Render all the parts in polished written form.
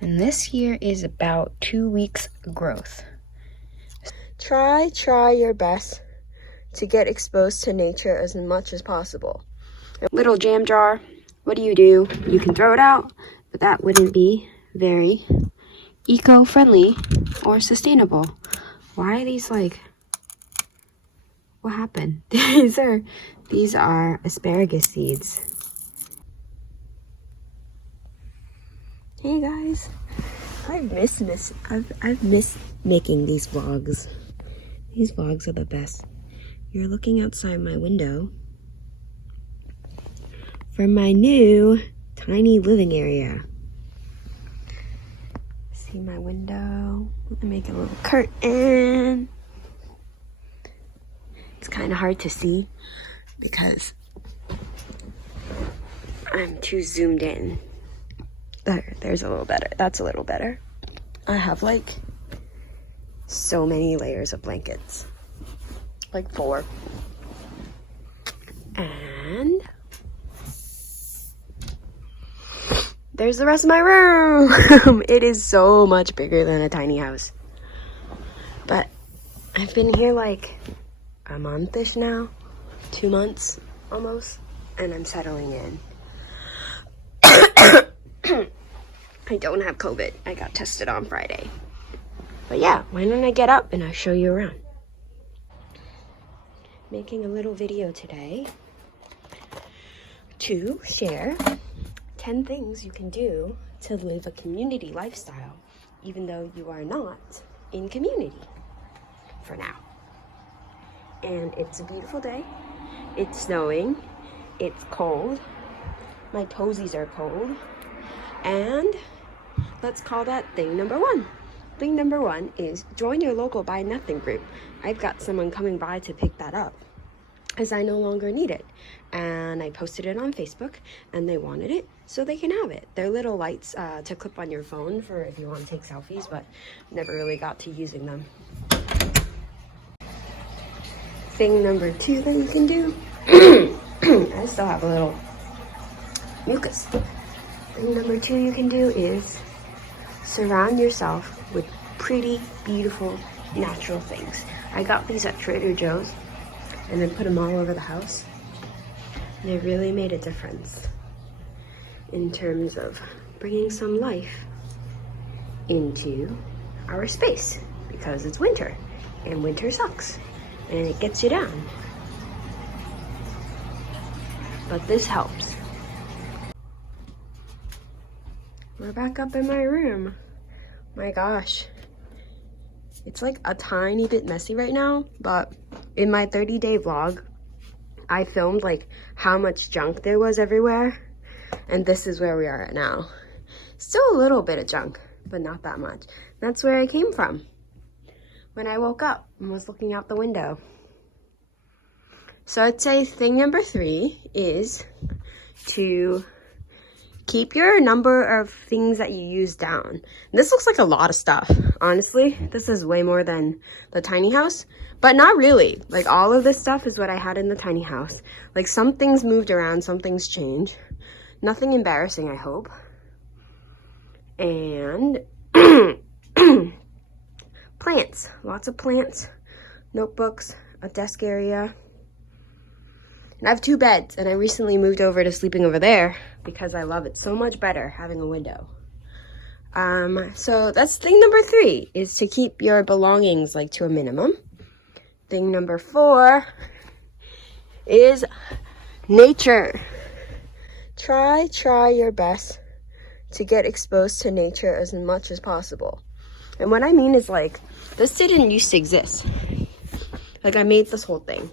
And this year is about 2 weeks growth. Try your best to get exposed to nature as much as possible. Little jam jar, what do? You can throw it out, but that wouldn't be very eco-friendly or sustainable. Why are these like, what happened? These are asparagus seeds. Hey guys, I've missed making these vlogs. These vlogs are the best. You're looking outside my window from my new tiny living area. See my window? Let me make a little curtain. It's kind of hard to see because I'm too zoomed in. There's a little better. That's a little better. I have like so many layers of blankets. Like 4. And there's the rest of my room. It is so much bigger than a tiny house. But I've been here like a month-ish now. 2 months almost. And I'm settling in. I don't have COVID. I got tested on Friday. But yeah, why don't I get up and I'll show you around. Making a little video today to share 10 things you can do to live a community lifestyle, even though you are not in community for now. And it's a beautiful day. It's snowing. It's cold. My toesies are cold. And let's call that thing number 1. Thing number 1 is join your local Buy Nothing group. I've got someone coming by to pick that up as I no longer need it. And I posted it on Facebook and they wanted it, so they can have it. They're little lights to clip on your phone for if you want to take selfies, but never really got to using them. Thing number 2 that you can do, I still have a little mucus. Thing number 2 you can do is surround yourself with pretty, beautiful, natural things. I got these at Trader Joe's and then put them all over the house. They really made a difference in terms of bringing some life into our space because it's winter and winter sucks and it gets you down. But this helps. We're back up in my room. My gosh. It's like a tiny bit messy right now, but in my 30-day vlog, I filmed like how much junk there was everywhere, and this is where we are at now. Still a little bit of junk, but not that much. That's where I came from when I woke up and was looking out the window. So I'd say thing number 3 is to keep your number of things that you use down. This looks like a lot of stuff. Honestly, this is way more than the tiny house, but not really. Like all of this stuff is what I had in the tiny house. Like some things moved around, some things changed. Nothing embarrassing, I hope. And plants, lots of plants, notebooks, a desk area. And I have 2 beds, and I recently moved over to sleeping over there because I love it so much better having a window. So that's thing number 3, is to keep your belongings like to a minimum. Thing number 4 is nature. Try your best to get exposed to nature as much as possible. And what I mean is like, this didn't used to exist. Like I made this whole thing.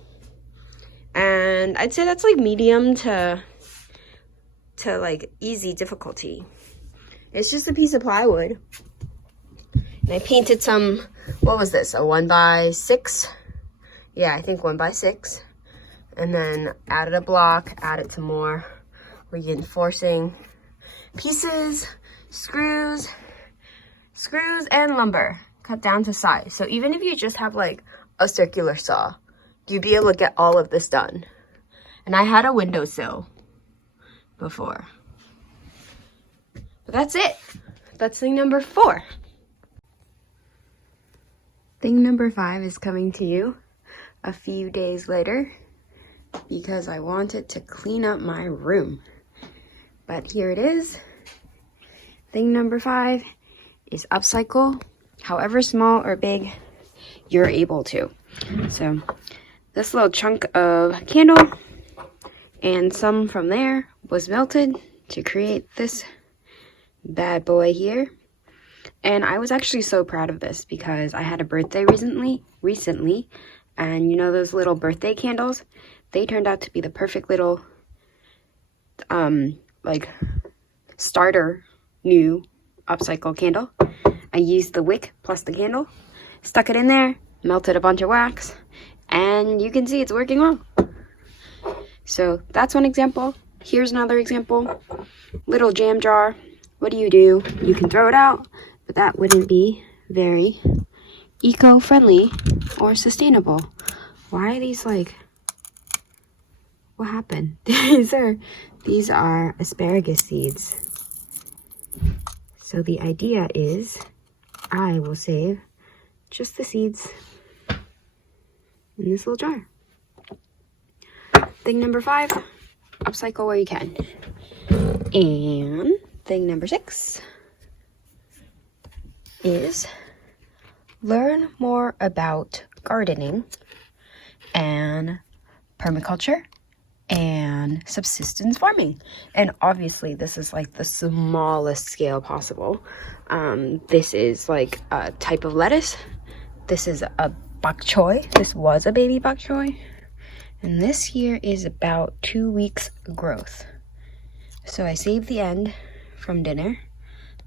And I'd say that's like medium to like easy difficulty. It's just a piece of plywood. And I painted some, what was this, a 1x6? Yeah, I think 1x6. And then added a block, added some more reinforcing pieces, screws and lumber cut down to size. So even if you just have like a circular saw, you'd be able to get all of this done. And I had a windowsill before. But that's it. that's thing number 4. Thing number 5 is coming to you a few days later because I wanted to clean up my room. But here it is. Thing number 5 is upcycle, however small or big you're able to. So this little chunk of candle and some from there was melted to create this bad boy here. And I was actually so proud of this because I had a birthday recently, and you know those little birthday candles? They turned out to be the perfect little, like, starter new upcycle candle. I used the wick plus the candle, stuck it in there, melted a bunch of wax, and you can see it's working well. So that's one example. Here's another example. Little jam jar. What do? You can throw it out, but that wouldn't be very eco-friendly or sustainable. Why are these like, what happened? These are asparagus seeds. So the idea is I will save just the seeds in this little jar. Thing number 5, upcycle where you can. And thing number 6 is learn more about gardening and permaculture and subsistence farming. And obviously this is like the smallest scale possible. This is like a type of lettuce. This is a bok choy. This was a baby bok choy. And this here is about 2 weeks growth. So I saved the end from dinner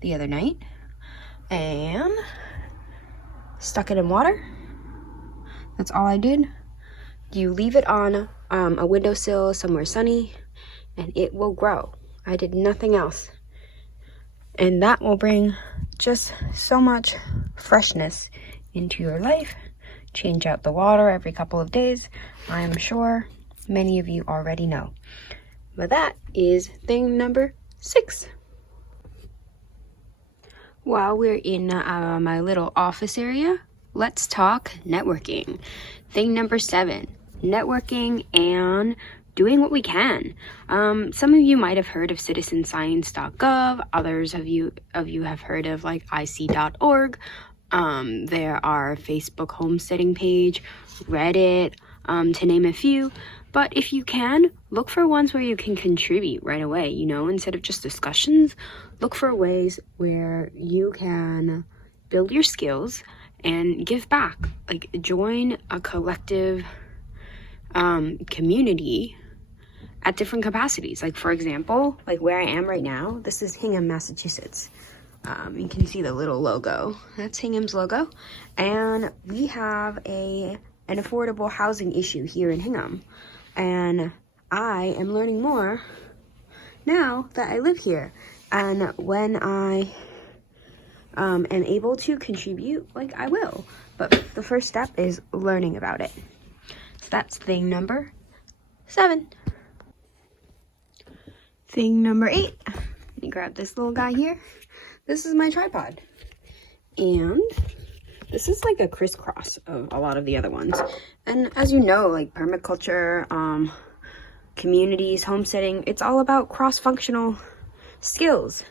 the other night and stuck it in water. That's all I did. You leave it on a windowsill somewhere sunny and it will grow. I did nothing else. And that will bring just so much freshness into your life. Change out the water every couple of days. I'm sure many of you already know. But that is thing number 6. While we're in my little office area, let's talk networking. Thing number 7, networking and doing what we can. Some of you might have heard of citizenscience.gov. Others of you have heard of like ic.org. There are Facebook homesteading page, Reddit, to name a few. But if you can, look for ones where you can contribute right away, you know, instead of just discussions. Look for ways where you can build your skills and give back. Like, join a collective community at different capacities. Like, for example, like where I am right now, this is Hingham, Massachusetts. You can see the little logo. That's Hingham's logo. And we have an affordable housing issue here in Hingham. And I am learning more now that I live here. And when I am able to contribute, like, I will. But the first step is learning about it. So that's thing number 7. Thing number 8. Let me grab this little guy here. This is my tripod. And this is like a crisscross of a lot of the other ones. And as you know, like permaculture, communities, homesteading, it's all about cross-functional skills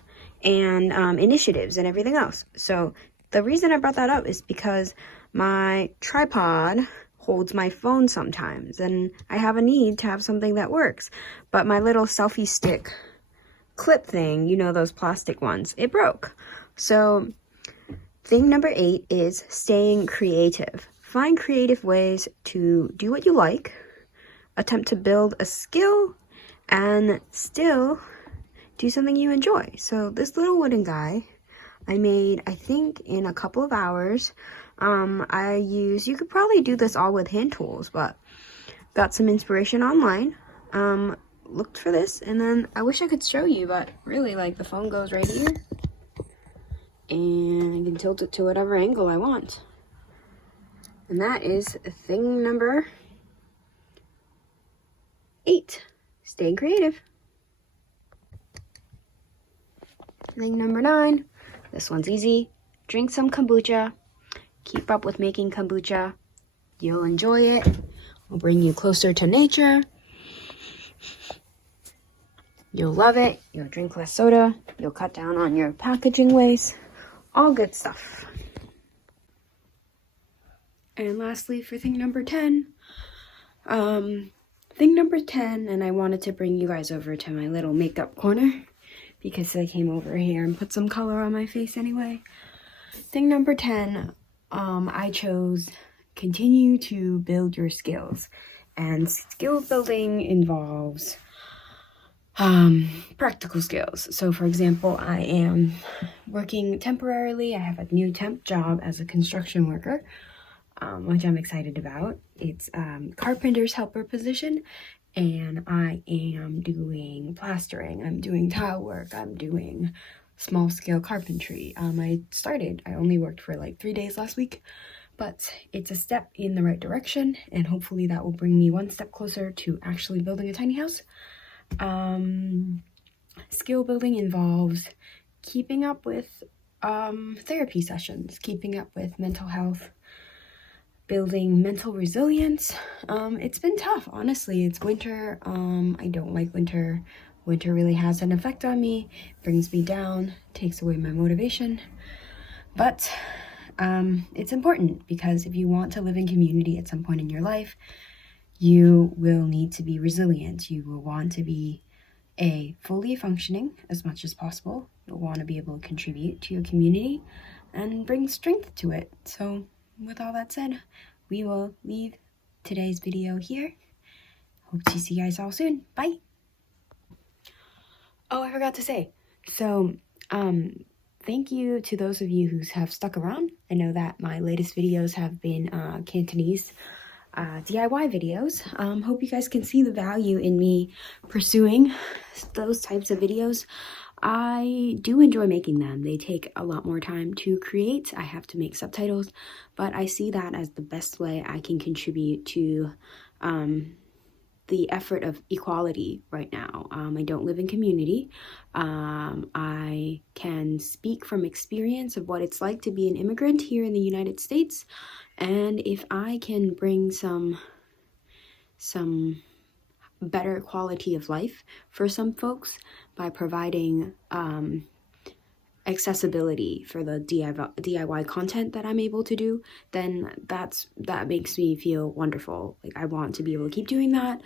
and initiatives and everything else. So the reason I brought that up is because my tripod holds my phone sometimes, and I have a need to have something that works. But my little selfie stick clip thing, you know, those plastic ones, it broke. So thing number 8 is staying creative. Find creative ways to do what you like, attempt to build a skill, and still do something you enjoy. So this little wooden guy I made, I think, in a couple of hours. You could probably do this all with hand tools, but got some inspiration online. Looked for this, and then I wish I could show you, but really, like, the phone goes right here, and I can tilt it to whatever angle I want. And that is thing number 8, staying creative. Thing number 9, This one's easy. Drink some kombucha. Keep up with making kombucha. You'll enjoy it. It'll bring you closer to nature. You'll love it. You'll drink less soda. You'll cut down on your packaging waste. All good stuff. And lastly, for thing number 10, and I wanted to bring you guys over to my little makeup corner because I came over here and put some color on my face anyway. Thing number 10, I chose continue to build your skills. And skill building involves practical skills. So for example, I am working temporarily. I have a new temp job as a construction worker, which I'm excited about. It's carpenter's helper position, and I am doing plastering, I'm doing tile work, I'm doing small scale carpentry. I only worked for like 3 days last week, but it's a step in the right direction, and hopefully that will bring me one step closer to actually building a tiny house. Skill building involves keeping up with therapy sessions, keeping up with mental health, building mental resilience. It's been tough, honestly. It's winter. I don't like winter. Winter really has an effect on me, brings me down, takes away my motivation. But it's important, because if you want to live in community at some point in your life, you will need to be resilient. You will want to be fully functioning as much as possible. You'll want to be able to contribute to your community and bring strength to it. So with all that said, we will leave today's video here. Hope to see you guys all soon. Bye. Oh, I forgot to say. So, thank you to those of you who have stuck around. I know that my latest videos have been Cantonese DIY videos. Hope you guys can see the value in me pursuing those types of videos. I do enjoy making them. They take a lot more time to create. I have to make subtitles, but I see that as the best way I can contribute to the effort of equality right now. I don't live in community. I can speak from experience of what it's like to be an immigrant here in the United States, and if I can bring some better quality of life for some folks by providing accessibility for the DIY content that I'm able to do, then that makes me feel wonderful. Like, I want to be able to keep doing that.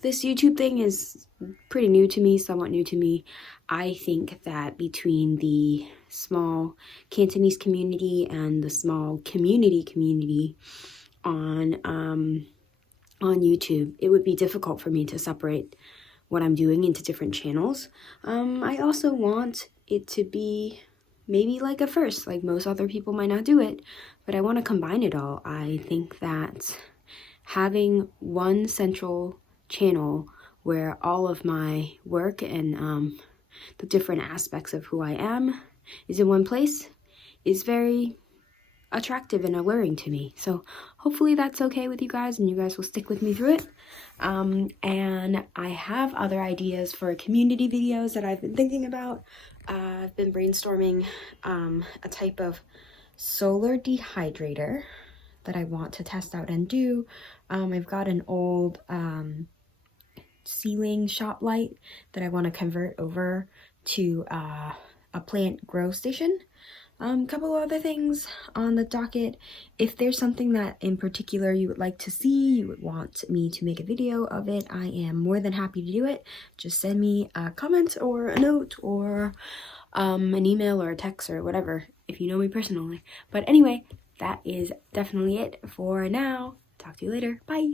This YouTube thing is pretty new to me, somewhat new to me. I think that between the small Cantonese community and the small community on YouTube, it would be difficult for me to separate what I'm doing into different channels. I also want it to be maybe like a first, like most other people might not do it, but I want to combine it all. I think that having one central channel where all of my work and the different aspects of who I am is in one place is very attractive and alluring to me. So hopefully that's okay with you guys, and you guys will stick with me through it. And I have other ideas for community videos that I've been thinking about. I've been brainstorming a type of solar dehydrator that I want to test out and do. I've got an old ceiling shop light that I want to convert over to a plant grow station. A couple of other things on the docket. If there's something that in particular you would like to see, you would want me to make a video of it, I am more than happy to do it. Just send me a comment or a note or an email or a text or whatever, if you know me personally. But anyway, that is definitely it for now. Talk to you later. Bye.